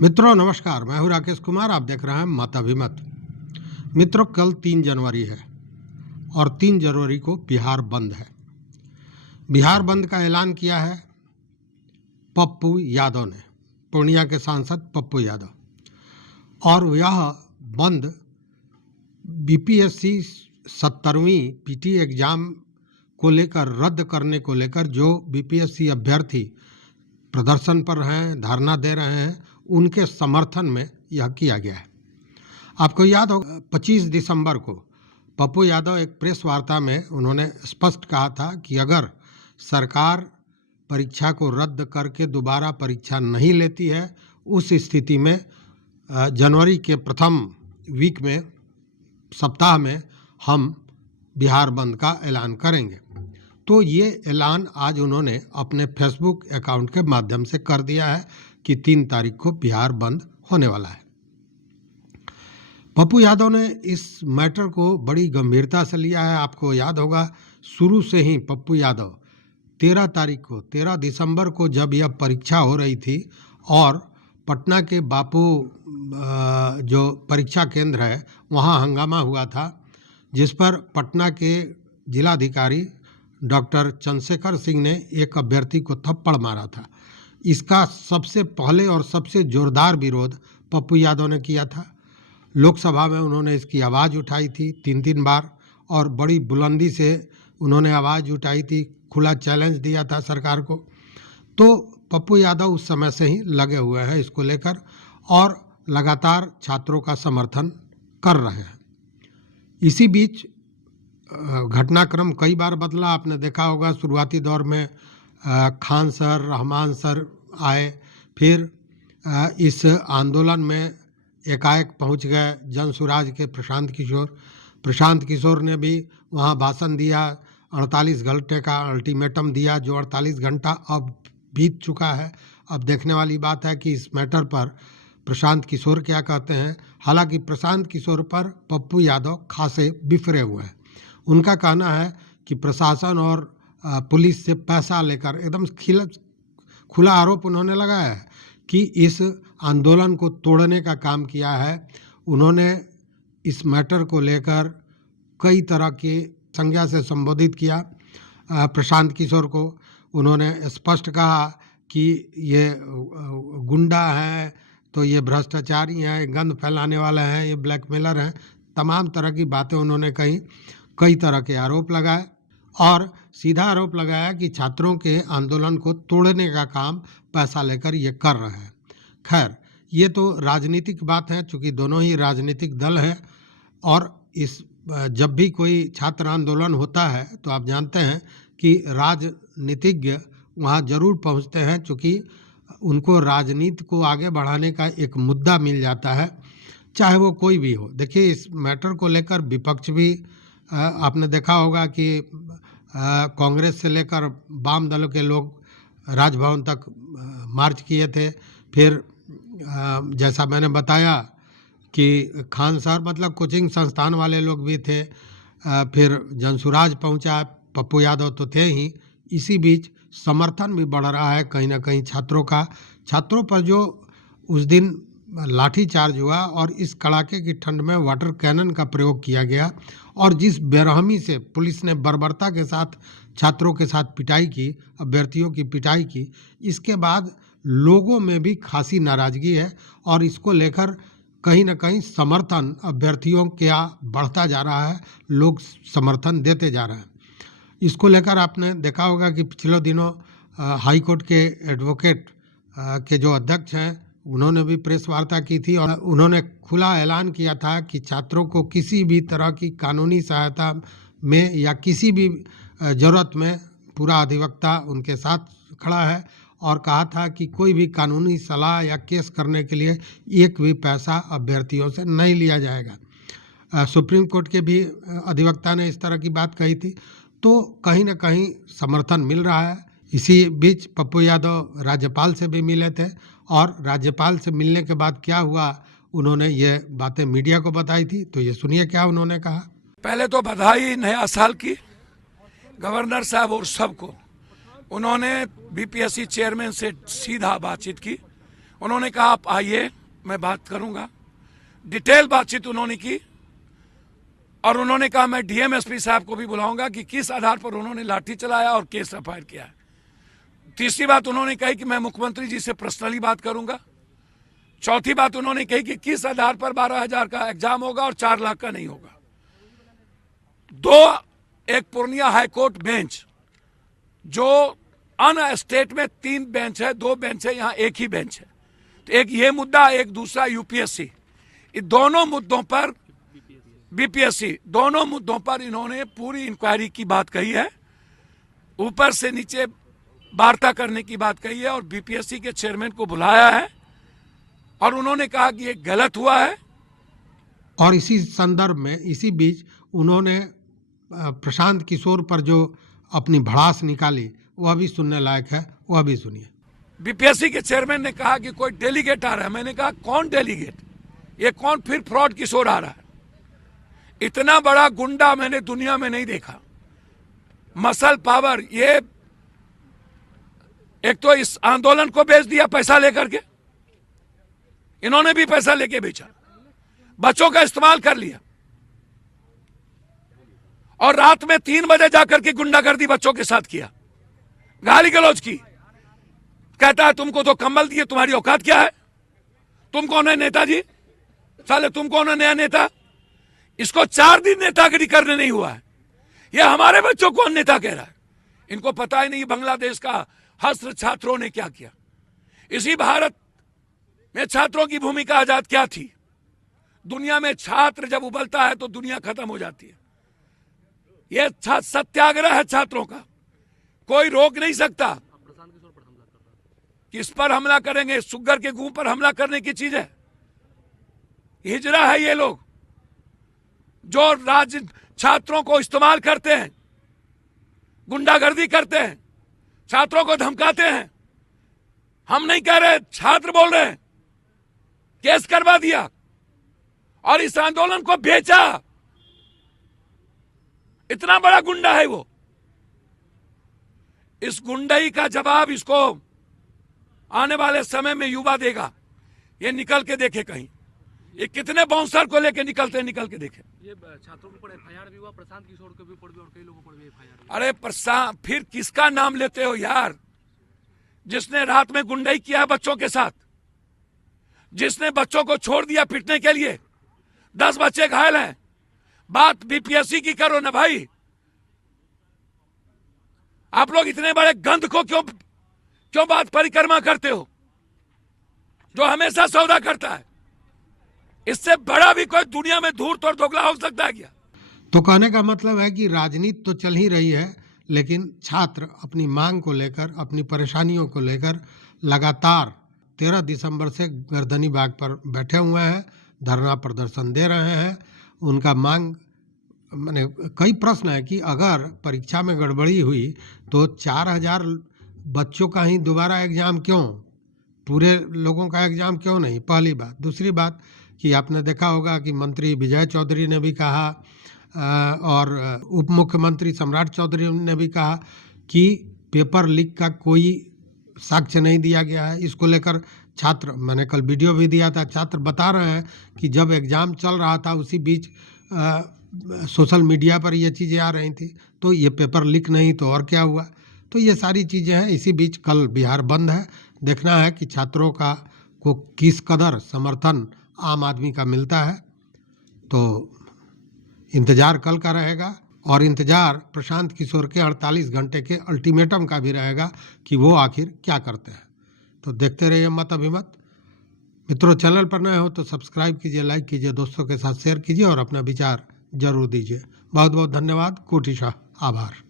मित्रों नमस्कार, मैं हूं राकेश कुमार। आप देख रहे हैं मत अभिमत। मित्रों, कल 3 जनवरी है और 3 जनवरी को बिहार बंद है। बिहार बंद का ऐलान किया है पप्पू यादव ने, पूर्णिया के सांसद पप्पू यादव। और यह बंद बीपीएससी 70वीं पीटी एग्जाम को लेकर, रद्द करने को लेकर जो बीपीएससी अभ्यर्थी प्रदर्शन पर हैं, धरना दे रहे हैं, उनके समर्थन में यह किया गया है। आपको याद होगा 25 दिसंबर को पप्पू यादव एक प्रेस वार्ता में उन्होंने स्पष्ट कहा था कि अगर सरकार परीक्षा को रद्द करके दोबारा परीक्षा नहीं लेती है, उस स्थिति में जनवरी के प्रथम वीक में, सप्ताह में हम बिहार बंद का ऐलान करेंगे। तो ये ऐलान आज उन्होंने अपने फेसबुक अकाउंट के माध्यम से कर दिया है कि 3 तारीख को बिहार बंद होने वाला है। पप्पू यादव ने इस मैटर को बड़ी गंभीरता से लिया है। आपको याद होगा शुरू से ही पप्पू यादव 13 दिसंबर को जब यह परीक्षा हो रही थी और पटना के बापू जो परीक्षा केंद्र है वहाँ हंगामा हुआ था, जिस पर पटना के जिलाधिकारी डॉक्टर चंद्रशेखर सिंह ने एक अभ्यर्थी को थप्पड़ मारा था। इसका सबसे पहले और सबसे जोरदार विरोध पप्पू यादव ने किया था। लोकसभा में उन्होंने इसकी आवाज़ उठाई थी 3 बार और बड़ी बुलंदी से उन्होंने आवाज़ उठाई थी, खुला चैलेंज दिया था सरकार को। तो पप्पू यादव उस समय से ही लगे हुए हैं इसको लेकर और लगातार छात्रों का समर्थन कर रहे हैं। इसी बीच घटनाक्रम कई बार बदला। आपने देखा होगा शुरुआती दौर में खान सर, रहमान सर आए, फिर इस आंदोलन में एकाएक पहुंच गए जनसुराज के प्रशांत किशोर ने भी वहां भाषण दिया, 48 घंटे का अल्टीमेटम दिया, जो 48 घंटा अब बीत चुका है। अब देखने वाली बात है कि इस मैटर पर प्रशांत किशोर क्या कहते हैं। हालांकि प्रशांत किशोर पर पप्पू यादव खासे बिफरे हुए हैं। उनका कहना है कि प्रशासन और पुलिस से पैसा लेकर, एकदम खुला आरोप उन्होंने लगाया है कि इस आंदोलन को तोड़ने का काम किया है। उन्होंने इस मैटर को लेकर कई तरह की संज्ञा से संबोधित किया प्रशांत किशोर को। उन्होंने स्पष्ट कहा कि ये गुंडा हैं, तो ये भ्रष्टाचारी हैं, गंद फैलाने वाले हैं, ये ब्लैकमेलर हैं। तमाम तरह की बातें उन्होंने कही, कई तरह के आरोप लगाए और सीधा आरोप लगाया कि छात्रों के आंदोलन को तोड़ने का काम पैसा लेकर ये कर रहे हैं। खैर, ये तो राजनीतिक बात है, चूँकि दोनों ही राजनीतिक दल हैं और जब भी कोई छात्र आंदोलन होता है तो आप जानते हैं कि राजनीतिज्ञ वहाँ जरूर पहुँचते हैं, चूँकि उनको राजनीति को आगे बढ़ाने का एक मुद्दा मिल जाता है, चाहे वो कोई भी हो। देखिए, इस मैटर को लेकर विपक्ष भी आपने देखा होगा कि कांग्रेस से लेकर वाम दलों के लोग राजभवन तक मार्च किए थे। फिर जैसा मैंने बताया कि खान सर, मतलब कोचिंग संस्थान वाले लोग भी थे। फिर जनसुराज पहुंचा, पप्पू यादव तो थे ही। इसी बीच समर्थन भी बढ़ रहा है कहीं ना कहीं छात्रों का। छात्रों पर जो उस दिन लाठी चार्ज हुआ और इस कड़ाके की ठंड में वाटर कैनन का प्रयोग किया गया और जिस बेरहमी से पुलिस ने बर्बरता के साथ छात्रों के साथ पिटाई की, अभ्यर्थियों की पिटाई की, इसके बाद लोगों में भी खासी नाराज़गी है और इसको लेकर कहीं ना कहीं समर्थन अभ्यर्थियों का बढ़ता जा रहा है, लोग समर्थन देते जा रहे हैं। इसको लेकर आपने देखा होगा कि पिछले दिनों हाई कोर्ट के एडवोकेट के जो अध्यक्ष हैं, उन्होंने भी प्रेस वार्ता की थी और उन्होंने खुला ऐलान किया था कि छात्रों को किसी भी तरह की कानूनी सहायता में या किसी भी ज़रूरत में पूरा अधिवक्ता उनके साथ खड़ा है और कहा था कि कोई भी कानूनी सलाह या केस करने के लिए एक भी पैसा अभ्यर्थियों से नहीं लिया जाएगा। सुप्रीम कोर्ट के भी अधिवक्ता ने इस तरह की बात कही थी। तो कहीं ना कहीं समर्थन मिल रहा है। इसी बीच पप्पू यादव राज्यपाल से भी मिले थे और राज्यपाल से मिलने के बाद क्या हुआ, उन्होंने ये बातें मीडिया को बताई थी। तो ये सुनिए क्या उन्होंने कहा। पहले तो बधाई नया साल की गवर्नर साहब और सबको। उन्होंने बीपीएससी चेयरमैन से सीधा बातचीत की उन्होंने कहा आप आइए, मैं बात करूंगा। डिटेल बातचीत उन्होंने की और उन्होंने कहा मैं डीएमएसपी साहब को भी बुलाऊंगा कि किस आधार पर उन्होंने लाठी चलाया और केस एफआईआर किया है। तीसरी बात उन्होंने कही कि मैं मुख्यमंत्री जी से पर्सनली बात करूंगा। चौथी बात उन्होंने कही कि किस आधार पर 12,000 का एग्जाम होगा और 4 लाख का नहीं होगा। एक पूर्णिया हाईकोर्ट बेंच, जो अन स्टेट में 3 बेंच है, 2 बेंच है, यहाँ एक ही बेंच है। तो एक ये मुद्दा, एक दूसरा यूपीएससी, इन दोनों मुद्दों पर, बीपीएससी, दोनों मुद्दों पर इन्होंने पूरी इंक्वायरी की बात कही है, ऊपर से नीचे वार्ता करने की बात कही है और बीपीएससी के चेयरमैन को बुलाया है और उन्होंने कहा कि ये गलत हुआ है। और इसी संदर्भ में, इसी बीच उन्होंने प्रशांत किशोर पर जो अपनी भड़ास निकाली वह भी सुनने लायक है, वह भी सुनिए। बीपीएससी के चेयरमैन ने कहा कि कोई डेलीगेट आ रहा है। मैंने कहा कौन डेलीगेट, ये कौन फिर फ्रॉड किशोर आ रहा है? इतना बड़ा गुंडा मैंने दुनिया में नहीं देखा। मसल पावर, ये एक तो इस आंदोलन को बेच दिया पैसा लेकर के, इन्होंने भी पैसा लेके बेचा, बच्चों का इस्तेमाल कर लिया और रात में 3 बजे जाकर के गुंडागर्दी बच्चों के साथ किया, गाली गलौज की। कहता है तुमको तो कंबल दिए, तुम्हारी औकात क्या है? तुम कौन है नेताजी? साले तुम कौन है नया नेता? इसको 4 दिन नेतागिरी करने नहीं हुआ है, ये हमारे बच्चों को नेता कह रहा है। इनको पता ही नहीं बांग्लादेश का हस्त्र छात्रों ने क्या किया। इसी भारत में छात्रों की भूमिका आजाद क्या थी? दुनिया में छात्र जब उबलता है तो दुनिया खत्म हो जाती है। यह सत्याग्रह है छात्रों का, कोई रोक नहीं सकता। किस पर हमला करेंगे? सुग्गर के गुह पर हमला करने की चीज है? हिजरा है ये लोग जो राज्य छात्रों को इस्तेमाल करते हैं, गुंडागर्दी करते हैं, छात्रों को धमकाते हैं। हम नहीं कह रहे, छात्र बोल रहे हैं। केस करवा दिया और इस आंदोलन को बेचा। इतना बड़ा गुंडा है वो। इस गुंडाई का जवाब इसको आने वाले समय में युवा देगा। ये निकल के देखे कहीं, ये कितने बाउंसर को लेके निकल के देखे। ये छात्रों के ऊपर एफआईआर भी हुआ, प्रशांत किशोर के भी ऊपर भी और कई लोगों पर भी एफआईआर। अरे प्रशांत, फिर किसका नाम लेते हो यार? जिसने रात में गुंडाई किया है बच्चों के साथ, जिसने बच्चों को छोड़ दिया पिटने के लिए, 10 बच्चे घायल हैं। बात बीपीएससी की करो ना भाई। आप लोग इतने बड़े गंध को क्यों बात परिक्रमा करते हो, जो हमेशा सौदा करता है? इससे बड़ा भी कोई दुनिया में धूर्त और दोगला हो सकता है क्या? तो कहने का मतलब है कि राजनीति तो चल ही रही है, लेकिन छात्र अपनी मांग को लेकर, अपनी परेशानियों को लेकर लगातार 13 दिसंबर से गर्दनी बाग पर बैठे हुए हैं, धरना प्रदर्शन दे रहे हैं। उनका मांग, माने कई प्रश्न है कि अगर परीक्षा में गड़बड़ी हुई तो 4,000 बच्चों का ही दोबारा एग्जाम क्यों, पूरे लोगों का एग्जाम क्यों नहीं? पहली बात। दूसरी बात कि आपने देखा होगा कि मंत्री विजय चौधरी ने भी कहा और उप मुख्यमंत्री सम्राट चौधरी ने भी कहा कि पेपर लीक का कोई साक्ष्य नहीं दिया गया है। इसको लेकर छात्र, मैंने कल वीडियो भी दिया था, छात्र बता रहे हैं कि जब एग्ज़ाम चल रहा था उसी बीच सोशल मीडिया पर ये चीज़ें आ रही थी, तो ये पेपर लीक नहीं तो और क्या हुआ? तो ये सारी चीज़ें हैं। इसी बीच कल बिहार बंद है। देखना है कि छात्रों को किस कदर समर्थन आम आदमी का मिलता है। तो इंतज़ार कल का रहेगा और इंतज़ार प्रशांत किशोर के 48 घंटे के अल्टीमेटम का भी रहेगा कि वो आखिर क्या करते हैं। तो देखते रहिए मत अभिमत। मित्रों, चैनल पर नए हो तो सब्सक्राइब कीजिए, लाइक कीजिए, दोस्तों के साथ शेयर कीजिए और अपना विचार जरूर दीजिए। बहुत बहुत धन्यवाद। कोटि शाह आभार।